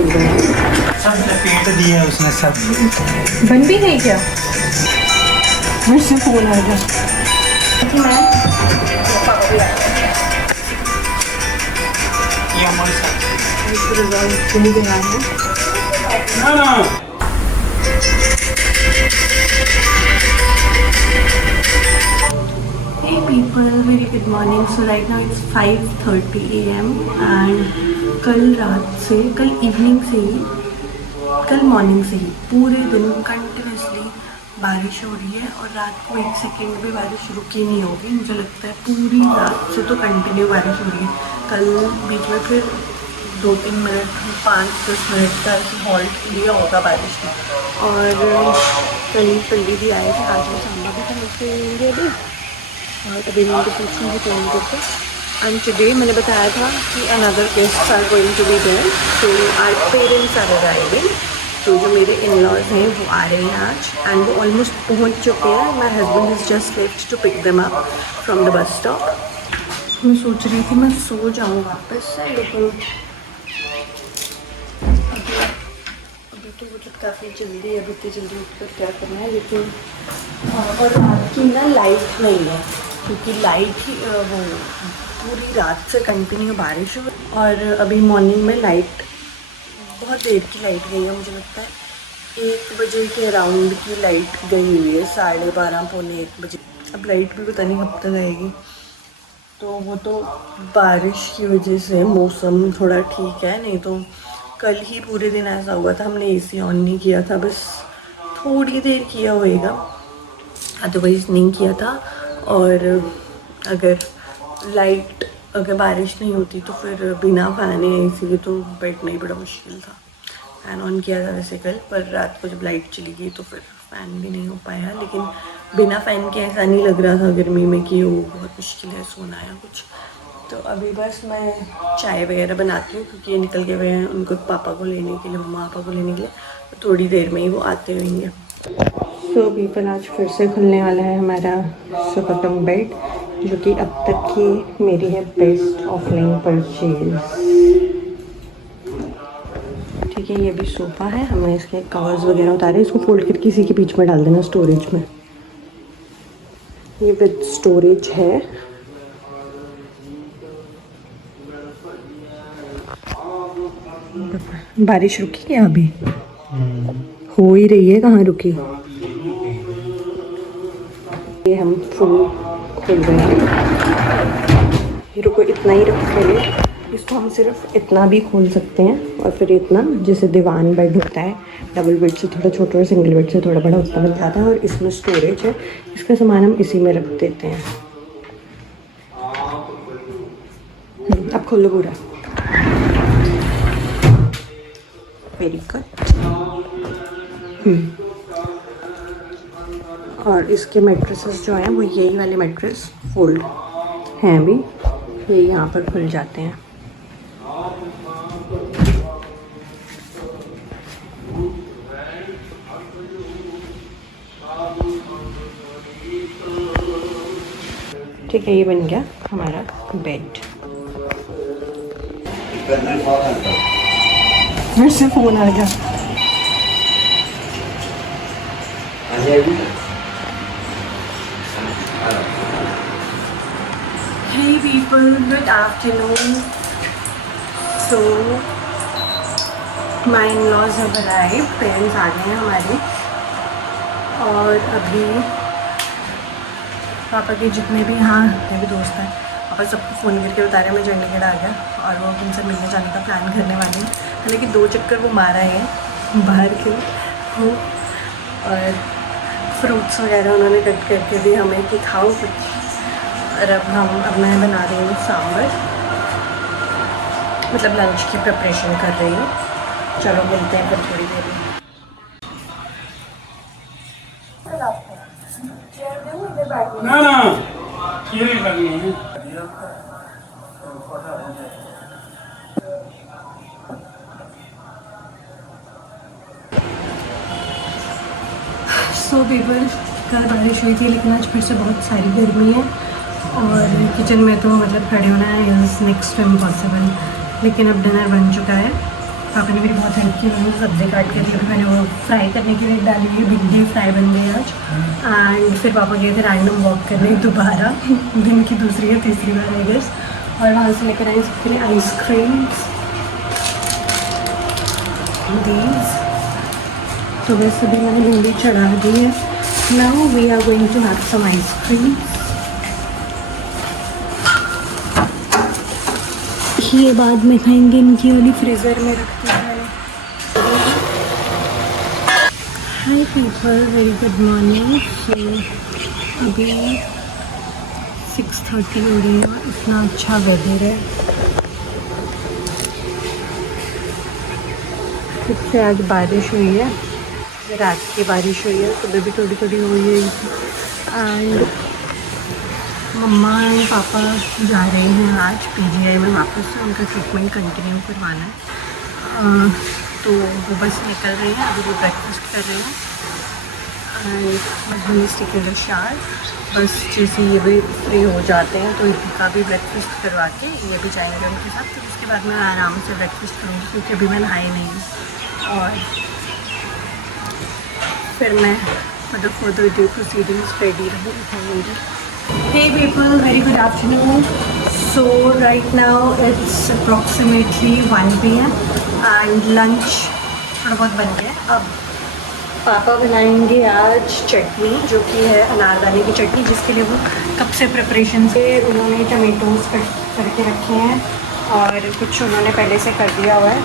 फेंक देना। सब लपेट दिया उसने सब। बन भी गई क्या? मुझसे फोन आएगा। ये हमारे साथ ना ना Hey people, very good morning. So right now it's 5:30 AM and कल इवनिंग से ही, कल मॉर्निंग से ही पूरे दिन कंटिन्यूसली बारिश हो रही है और रात को 1 सेकेंड भी बारिश रुकी नहीं होगी। मुझे लगता है पूरी रात से तो कंटिन्यू बारिश हो रही है। कल बीच में फिर 2-3 मिनट 5-10 मिनट का ऐसे हॉल्ट लिया होगा बारिश में। और कल भी आए थे, आज वो सांबा भी पहुँचेंगे अभी। और अभी मैं उनको पूछूँगी फ़ोन करके। एंड टुडे मैंने बताया था कि another guest are going to be there, तो आर पेरेंट्स आर अराइविंग। तो जो मेरे इन-लॉज हैं वो आ रहे हैं आज एंड वो ऑलमोस्ट पहुंच चुके हैं। My husband is just left to pick them up from the bus stop. मैं सोच रही थी मैं सो जाऊँ वापस से, लेकिन अभी तो मुझे काफ़ी जल्दी है, अभी इतनी जल्दी उठकर क्या करना है। लेकिन और रात की ना लाइट नहीं है, क्योंकि लाइट ही वो पूरी रात से कंटिन्यू बारिश हो। और अभी मॉर्निंग में लाइट बहुत देर की लाइट गई है, मुझे लगता है 1 बजे के अराउंड की लाइट गई हुई है, 12:30 पौने 1 बजे। अब लाइट भी पता नहीं कब तक आएगी। तो वो तो बारिश की वजह से मौसम थोड़ा ठीक है, नहीं तो कल ही पूरे दिन ऐसा हुआ था। हमने AC ऑन नहीं किया था, बस थोड़ी देर किया होएगा, अदरवाइज़ नहीं किया था। और अगर बारिश नहीं होती तो फिर बिना फैन या AC के तो बैठना ही बड़ा मुश्किल था। फ़ैन ऑन किया था वैसे कल, पर रात को जब लाइट चली गई तो फिर फ़ैन भी नहीं हो पाया। लेकिन बिना फ़ैन के ऐसा नहीं लग रहा था गर्मी में कि वो बहुत मुश्किल है सोना या कुछ। तो अभी बस मैं चाय वगैरह बनाती हूँ, क्योंकि ये निकल गए हुए हैं उनको पापा को लेने के लिए, मम्मा पापा को लेने के लिए। तो थोड़ी देर में ही वो आते होंगे। तो पीपल आज फिर से खुलने वाला है हमारा सुपरटम बेड, जो कि अब तक की मेरी है बेस्ट ऑफलाइन परचेज। ठीक है, ये भी सोफ़ा है, हमें इसके कवर्स वगैरह उतारे, इसको फोल्ड करके इसी के बीच में डाल देना स्टोरेज में। ये विद स्टोरेज है। बारिश रुकी क्या अभी? हो ही रही है, कहाँ रुकी। ये हम फुल खोल रहे हैं। ये रुको, इतना ही रख पहले। इसको हम सिर्फ इतना भी खोल सकते हैं, और फिर इतना, जैसे दीवान बेड होता है, डबल बेड से थोड़ा छोटा और सिंगल बेड से थोड़ा बड़ा उतना बन जाता है। और इसमें स्टोरेज है, इसका सामान हम इसी में रख देते हैं। अब खोलो पूरा। Very good. और इसके मैट्रेसेस जो हैं वो यही वाले मैट्रेस फोल्ड हैं अभी, ये यहाँ पर खुल जाते हैं। ठीक है, ये बन गया हमारा बेड। फिर से फोन आ गया। Hey people, good afternoon. So my in-laws have arrived, parents आ गए हैं हमारे। और अभी पापा के जितने भी यहाँ भी दोस्त हैं, पापा सबको फ़ोन करके बता रहे हैं मैं चंडीगढ़ आ गया, और वो उनसे मिलने जाने का प्लान करने वाले हैं। हालांकि 2 चक्कर वो मारा है बाहर के, और फ्रूट्स वगैरह उन्होंने कट करके दी हमें कि खाओ कुछ। और अब मैं बना रही हूँ सांभर, मतलब लंच की प्रिपरेशन कर रही हूँ। चलो मिलते हैं फिर थोड़ी देर में। ना ये नहीं करनी है। सो पीपल, कल बारिश हुई थी, लेकिन आज फिर से बहुत सारी गर्मी है। और किचन में तो मतलब खड़े होना है इज़ नेक्स्ट टू इम्पॉसिबल। लेकिन अब डिनर बन चुका है पापा ने मेरी बहुत हेल्प की, उन्होंने सब्जी काट के दी, अभी मैंने वो फ्राई करने के लिए डाली है, भिंडी फ्राई बन गई आज। एंड फिर पापा गए थे रैंडम वॉक करने दोबारा, दिन की दूसरी या तीसरी बार आई गेस, और वहाँ से लेकर आए सबके लिए आइसक्रीम्स दीज। तो वैसे भी मैंने भिंडी चढ़ा दी है। Now we are going to have some ice cream. ये बाद में खाएंगे, इनकी वाली फ्रीज़र में रखती है मैंने। हाय पीपल, वेरी गुड मॉर्निंग। सो अभी 6:30 हो रही है और इतना अच्छा वेदर है। कुछ से आज बारिश हुई है, रात की बारिश हुई है, सुबह भी थोड़ी थोड़ी हुई है। एंड मम्मा एंड पापा जा रहे हैं आज पीजीआई में वापस से, उनका ट्रीटमेंट कंटिन्यू करवाना है। तो वो बस निकल रहे हैं, अभी वो ब्रेकफास्ट कर रहे हैं एंड टेकिंग अ शावर। बस जैसे ये भी फ्री हो जाते हैं तो इनका भी ब्रेकफास्ट करवा के ये भी जाएंगे उनके साथ। तो उसके बाद मैं आराम से ब्रेकफास्ट करूँगी क्योंकि अभी मैं नहाई नहीं हूँ। और फिर मैं मतलब फर्दर ड्यू प्रोसीडिंग्स रेडी रहूँगी। Hey people, very good afternoon. So right now it's approximately 1 PM and lunch थोड़ा बहुत बन गया। अब पापा बनाएंगे आज चटनी, जो कि है अनारदाने की चटनी, जिसके लिए वो कब से प्रिपरेशन से उन्होंने टमेटोज कट करके रखे हैं और कुछ उन्होंने पहले से कर दिया हुआ है।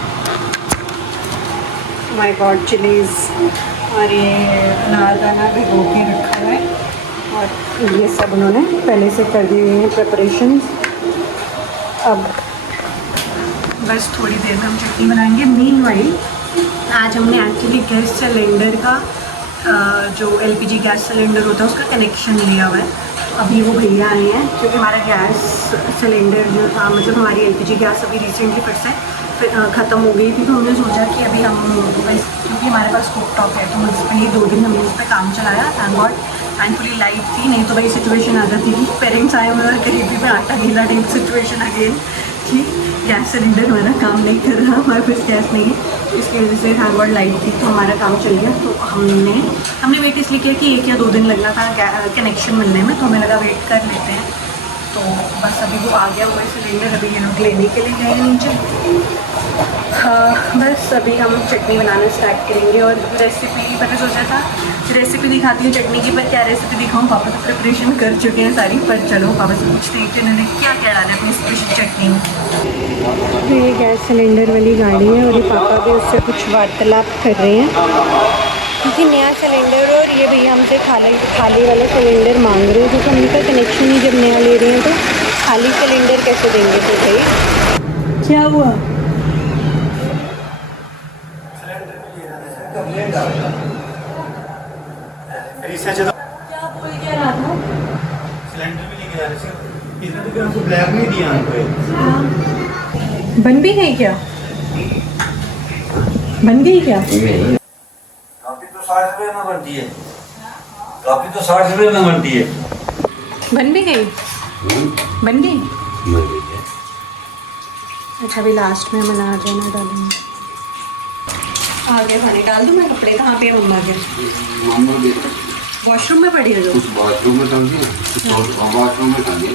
माय गॉड, चिलीज़ और ये अनारदाना भिगो के रखा हुआ है और ये सब उन्होंने पहले से कर दिए हुए हैं प्रिपरेशन। अब बस थोड़ी देर में हम चटनी बनाएंगे। मीनवाइल आज हमने एक्चुअली गैस सिलेंडर का जो एलपीजी गैस सिलेंडर होता है उसका कनेक्शन लिया हुआ है। तो अभी वो भैया आए हैं क्योंकि हमारा गैस सिलेंडर जो था, मतलब हमारी एलपीजी गैस अभी रिसेंटली फिर से ख़त्म हो गई थी। तो हमने सोचा कि अभी हम क्योंकि हमारे पास कुक टॉप है तो उस पर ही 2 दिन हमने उस पर काम चलाया। थैंक गॉड थैंकफुली लाइट थी, नहीं तो भाई सिचुएशन आ जाती थी, पेरेंट्स आए हुए और गरीबी में आटा गीला टाइप सिचुएशन अगेन कि गैस सिलेंडर हमारा काम नहीं कर रहा, हमारे पास गैस नहीं है। इसकी वजह से थैंक गॉड लाइट थी तो हमारा काम चल गया। तो हमने वेट इसलिए किया कि 1 या 2 दिन लगना था कनेक्शन मिलने में, तो हमें लगा वेट कर लेते हैं। तो बस अभी वो आ गया हुआ है सिलेंडर, अभी ये लोग लेने के लिए गए हैं नीचे। हाँ बस अभी हम चटनी बनाना स्टार्ट करेंगे। और रेसिपी मैंने सोचा था रेसिपी दिखाती हूँ चटनी की, पर क्या रेसिपी दिखाऊँ, पापा तो प्रिपरेशन कर चुके हैं सारी। पर चलो पापा से पूछते हैं कि उन्होंने क्या क्या डाला है अपनी स्पेशल चटनी में। ये गैस सिलेंडर वाली गाड़ी है और ये पापा भी उससे कुछ वार्तालाप कर रहे हैं क्योंकि नया सिलेंडर और ये भैया हमसे खाली वाला सिलेंडर मांग रहे हैं, क्योंकि उनका कनेक्शन ही जब नया ले रहे हैं तो खाली सिलेंडर कैसे देंगे। तो भाई क्या हुआ? क्या बोल क्या रहा था? सिलेंडर भी लेके जा रहे थे, इसने तो हमको ब्लैक नहीं दिया हमको। बन भी गई क्या? बन गई क्या? काफी तो 60 रुपए में बनती है, काफी तो 60 रुपए में बनती है। बन भी गई? बन गई? अच्छा अभी लास्ट में बना देना डालेंगे। आगे पानी डाल दूँ मैं? कपड़े कहाँ पे है मम्मा के? वॉशरूम में पड़ी है जो? कुछ बाथरूम में डाल दिया, कुछ बाथरूम में डाल दिया।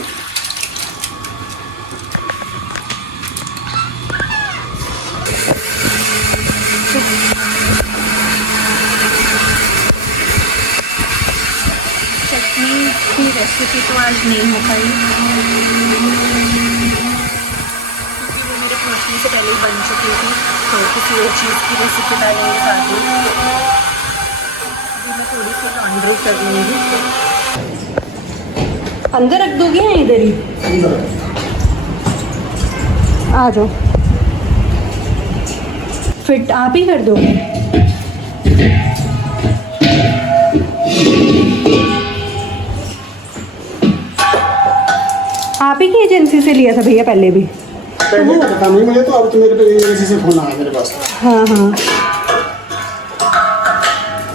चटनी की रेसिपी तो आज नहीं हो पाई क्योंकि वो मेरे पहुँचने से पहले ही बन चुकी थी। तो किसी और चीज़ की रेसिपी डालेंगे साथ में। अभी मैं थोड़ी सी लॉन्ड्री कर लूँगी। अंदर रख दोगे या इधर ही? आ जाओ, फिट आप ही कर दोगे? आप ही की एजेंसी से लिया था भैया पहले भी? पहले पता नहीं मुझे, तो अब तो मेरे पे एजेंसी से फोन आया मेरे पास। हाँ हाँ,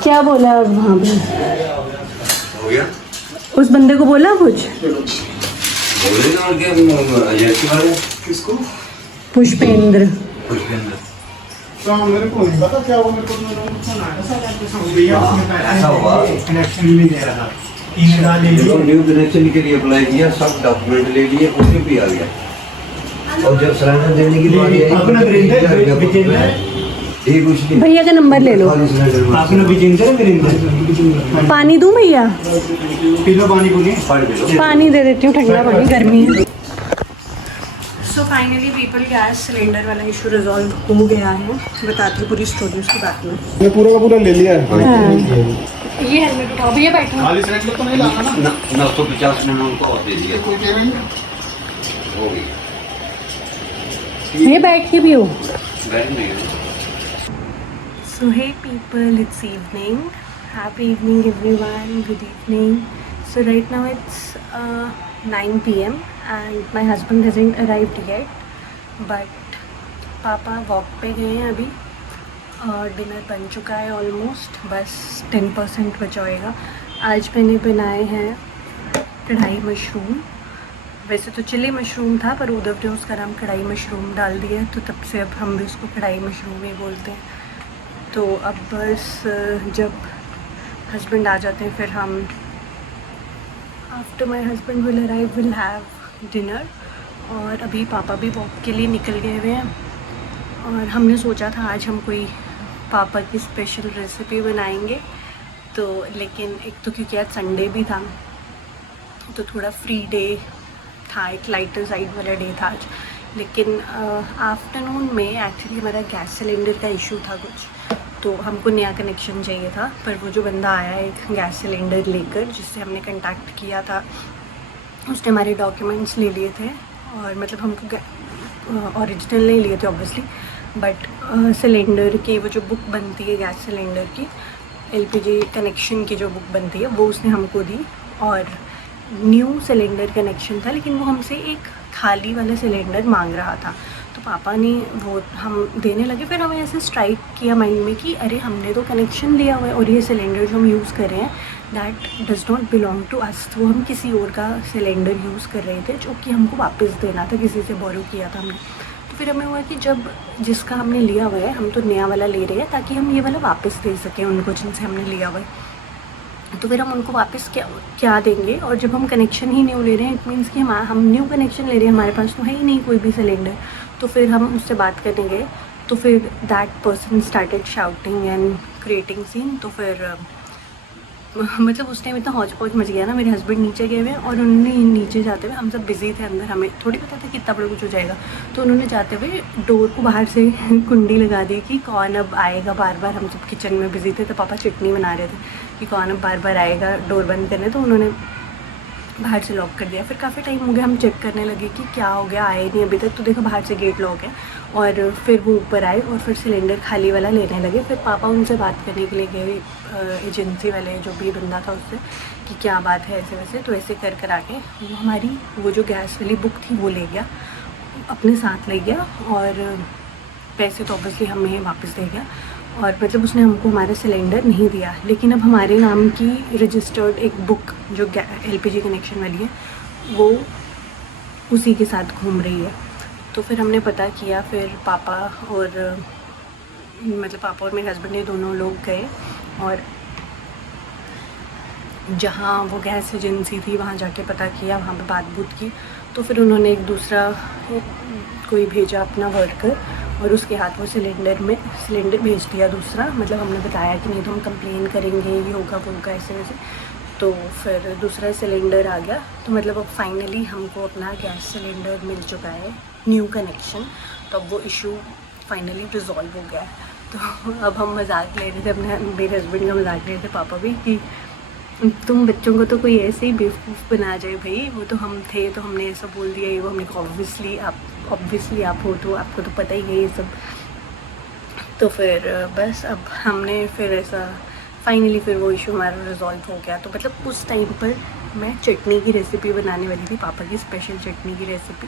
क्या बोला वहाँ पे? हो गया? उस बंदे को बोला कुछ? बोले ना क्या एजेंसी वाले? किसको? पुष्पेंद्र। पुष्पेंद्र। तो मेरे को नहीं पता क्या हुआ, मेरे को तो फोन आया था आपके सामने। भैया हाँ, उसमें पहले ऐसा हुआ। कनेक्शन ही नहीं दे रहा था, 3000 ले देखो लिए। न्यू कनेक्शन के लिए अप्लाई किया, सब डॉक्यूमेंट ले लिए, उसमें भी आ गया। और जब सिलेंडर देने के लिए अपना विजेंद्र ठीक कुछ नहीं। भैया का नंबर ले लो। खाली सिलेंडर में आपने विजेंद्र वीरेंद्र पानी दूं भैया? किलो पानी बोलिए। पानी पी लो। पानी दे देती हूँ, ठंडा पानी, गर्मी है। So finally people gas cylinder वाला इशू रिजॉल्व हो गया है। बताती हूँ पूरी स्टोरी उसके बाद में। मैंने पूरा का पूरा ले लिया है। ये हेलमेट उठाओ भैया, बैठो। खाली सिलेंडर तो नहीं लाना ना? 950 में उनको और दे दिया। कोई पेमेंट हो गई। ये बैठ के भी हो। बैठ नहीं हो। So hey people, it's evening. Happy evening everyone. Good evening. So right now it's 9 p.m. and my husband hasn't arrived yet. But पापा वॉक पे गए हैं अभी और डिनर बन चुका है ऑलमोस्ट, बस 10% बचा होएगा। आज मैंने बनाए हैं कढ़ाई मशरूम। वैसे तो चिली मशरूम था पर उधर ने उसका नाम कढ़ाई मशरूम डाल दिया, तो तब से अब हम भी उसको कढ़ाई मशरूम ही बोलते हैं। तो अब बस जब हस्बैंड आ जाते हैं फिर हम after my husband will arrive will have dinner. और अभी पापा भी वॉक के लिए निकल गए हुए हैं और हमने सोचा था आज हम कोई पापा की स्पेशल रेसिपी बनाएंगे, तो लेकिन एक तो क्योंकि आज संडे भी था तो थोड़ा फ्री डे था, एक लाइटर साइड वाला डे था आज। लेकिन आफ्टरनून में एक्चुअली हमारा गैस सिलेंडर का इशू था कुछ, तो हमको नया कनेक्शन चाहिए था। पर वो जो बंदा आया एक गैस सिलेंडर लेकर जिससे हमने कांटेक्ट किया था, उसने हमारे डॉक्यूमेंट्स ले लिए थे और मतलब हमको ओरिजिनल नहीं लिए थे ऑब्वियसली, बट सिलेंडर की वो जो बुक बनती है गैस सिलेंडर की, एलपीजी कनेक्शन की जो बुक बनती है वो उसने हमको दी। और न्यू सिलेंडर कनेक्शन था लेकिन वो हमसे एक खाली वाला सिलेंडर मांग रहा था, तो पापा ने वो हम देने लगे। फिर हमें ऐसे स्ट्राइक किया माइंड में कि अरे हमने तो कनेक्शन लिया हुआ है और ये सिलेंडर जो हम यूज़ कर रहे हैं that does not belong to us. तो हम किसी और का सिलेंडर यूज़ कर रहे थे जो कि हमको वापस देना था, किसी से बोरो किया था हमने। तो फिर हमें हुआ कि जब जिसका हमने लिया हुआ है हम तो नया वाला ले रहे हैं ताकि हम ये वाला वापस दे सकें उनको जिनसे हमने लिया हुआ है। तो फिर हम उनको वापस क्या देंगे, और जब हम कनेक्शन ही न्यू ले रहे हैं इट मीन्स कि हम न्यू कनेक्शन ले रहे हैं, हमारे पास तो है ही नहीं कोई भी सिलेंडर। तो फिर हम उससे बात करने गए तो फिर that person started shouting and creating scene. तो फिर मतलब उस टाइम इतना हौच पौच मच गया ना, मेरे हस्बैंड नीचे गए हुए और उन्होंने नीचे जाते हुए, हम सब बिज़ी थे अंदर, हमें थोड़ी पता था कि इतना बड़ा कुछ हो जाएगा, तो उन्होंने जाते हुए डोर को बाहर से कुंडी लगा दी कि कौन अब आएगा बार बार। हम सब किचन में बिज़ी थे तो पापा चटनी बना रहे थे कि कौन अब बार बार आएगा डोर बंद करने, तो उन्होंने बाहर से लॉक कर दिया। फिर काफ़ी टाइम हो गया, हम चेक करने लगे कि क्या हो गया, आए नहीं अभी तक, तो देखो बाहर से गेट लॉक है। और फिर वो ऊपर आए और फिर सिलेंडर खाली वाला लेने लगे। फिर पापा उनसे बात करने के लिए गए एजेंसी वाले जो भी बंदा था उससे कि क्या बात है ऐसे वैसे। तो ऐसे कर आके वो हमारी वो जो गैस वाली बुक थी वो ले गया, अपने साथ ले गया और पैसे तो ऑब्वियसली हमें वापस दे गया। और मतलब उसने हमको हमारा सिलेंडर नहीं दिया, लेकिन अब हमारे नाम की रजिस्टर्ड एक बुक जो एलपीजी कनेक्शन वाली है वो उसी के साथ घूम रही है। तो फिर हमने पता किया, फिर पापा और मेरे हस्बैंड ने दोनों लोग गए और जहाँ वो गैस एजेंसी थी वहाँ जाके पता किया, वहाँ पे बात बूत की। तो फिर उन्होंने एक दूसरा कोई भेजा अपना वर्कर और उसके हाथ वो सिलेंडर भेज दिया दूसरा। मतलब हमने बताया कि नहीं तो हम कंप्लेन करेंगे, ये होगा वो होगा ऐसे वैसे। तो फिर दूसरा सिलेंडर आ गया। तो मतलब अब फाइनली हमको अपना गैस सिलेंडर मिल चुका है, न्यू कनेक्शन। तो अब वो इशू फाइनली रिजॉल्व हो गया है। तो अब हम मजाक ले रहे थे, अपने मेरे हस्बैंड का मजाक ले रहे थे पापा भी कि तुम बच्चों को तो कोई ऐसे ही बेवकूफ़ बना जाए भाई, वो तो हम थे तो हमने ऐसा बोल दिया ये वो। हमने कहा ऑब्वियसली आप हो तो आपको तो पता ही है ये सब। तो फिर बस अब हमने फिर ऐसा फाइनली फिर वो इशू हमारा रिजॉल्व हो गया। तो मतलब उस टाइम पर मैं चटनी की रेसिपी बनाने वाली थी, पापा की स्पेशल चटनी की रेसिपी,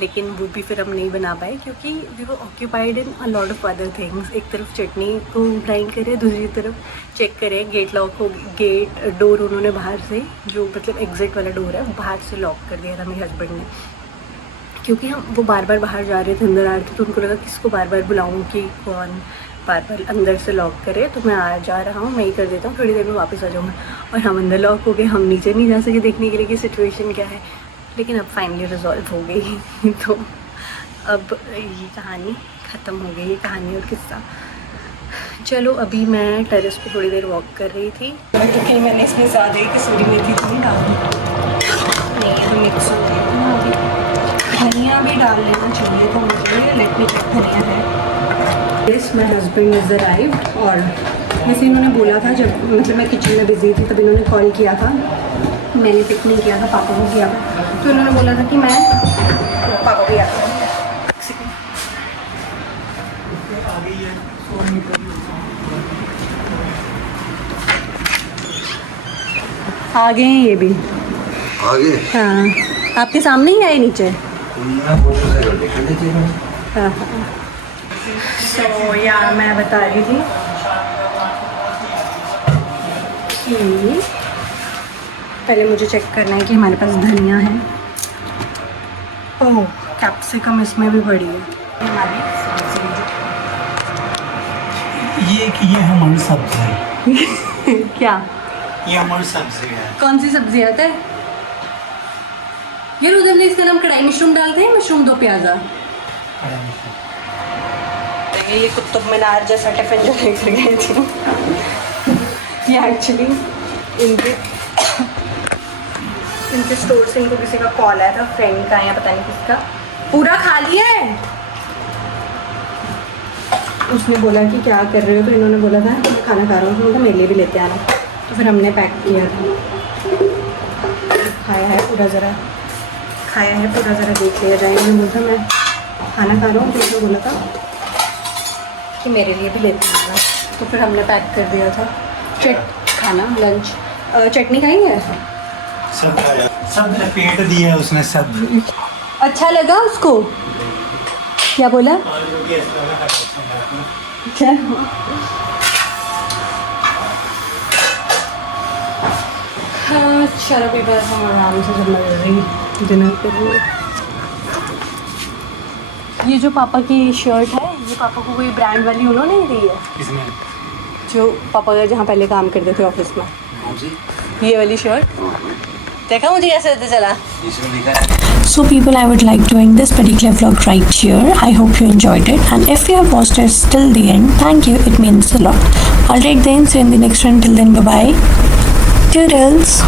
लेकिन वो भी फिर हम नहीं बना पाए क्योंकि we were occupied in a lot of other things. एक तरफ चटनी को ग्राइंड करें, दूसरी तरफ चेक करें गेट लॉक हो, गेट डोर उन्होंने बाहर से जो मतलब एग्जिट वाला डोर है वो बाहर से लॉक कर दिया था मेरे हस्बैंड ने। क्योंकि हम वो बार बार बाहर जा रहे थे, अंदर आ रहे थे, तो उनको लगा किसको बार बार बुलाऊँ कि कौन बार बार अंदर से लॉक करे, तो मैं आ जा रहा हूँ, मैं ही कर देता हूँ, थोड़ी देर में वापस आ जाऊँगा। और हम अंदर लॉक हो गए, हम नीचे नहीं जा सके देखने के लिए कि सिचुएशन क्या है, लेकिन अब फाइनली रिजॉल्व हो गई। तो अब ये कहानी ख़त्म हो गई, ये कहानी और किस्सा। चलो अभी मैं टेरेस पे थोड़ी देर वॉक कर रही थी, क्योंकि मैंने इसमें ज़्यादा ही कसूरी मेथी तो नहीं डाली, नहीं ये तो मिक्स हो गई है ना। अभी धनिया भी डाल लेना चाहिए, तो मुझे लेट मी चेक धनिया है। Yes, my husband is arrived. और वैसे इन्होंने बोला था, जब मतलब मैं किचन में बिजी थी तब इन्होंने कॉल किया था, मैंने पिक नहीं किया था, पापा को किया था, तो इन्होंने बोला था कि मैं पापा भी आता हूँ। आ गए हैं ये भी, आगे हाँ आपके सामने ही आए नीचे। हाँ सो या मैं बता रही थी कि पहले मुझे चेक करना है कि हमारे पास धनिया है। ओह कैप्सिकम इसमें भी पड़ी है हमारी ये हमारी सब्जी है। क्या ये हमारी सब्जी है। कौन सी सब्जी आता है यार? उधर ने इसका नाम कढ़ाई मशरूम डालते हैं, मशरूम दो प्याजा। ये कुतुब मीनार जैसा टिफिन जो लेकर गए थे, ये एक्चुअली इनके स्टोर से इनको किसी का कॉल आया था, फ्रेंड का या पता नहीं किसका। पूरा खा लिया है? उसने बोला कि क्या कर रहे हो, तो इन्होंने बोला था मैं खाना खा रहा हूँ, तो उनको मेरे लिए भी लेते आना, तो फिर हमने पैक किया था। खाया है पूरा ज़रा देख लिया जाए। उन्होंने बोला था मैं खाना खा रहा हूँ, तो उसने बोला था कि मेरे लिए भी लेते आना, तो फिर हमने पैक कर दिया था। खाना लंच चटनी खाएंगे? सब पेट दिया उसने सब। अच्छा लगा उसको? क्या बोला? क्या? हाँ चलो अभी बस हम आराम से जब मैं डिनर करेंगे। ये जो पापा की शर्ट है, ये पापा को कोई ब्रांड वाली उन्होंने ही दी है। किसने? जो पापा का जहाँ पहले काम करते थे ऑफिस में, ये वाली शर्ट देखा मुझे कैसे पता चला। So people, I would like to end this particular vlog right here. I hope you enjoyed it, and if you have watched it till the end, thank you, it means a lot. Alright then, see you in the next one. Till then, bye bye. Toodles.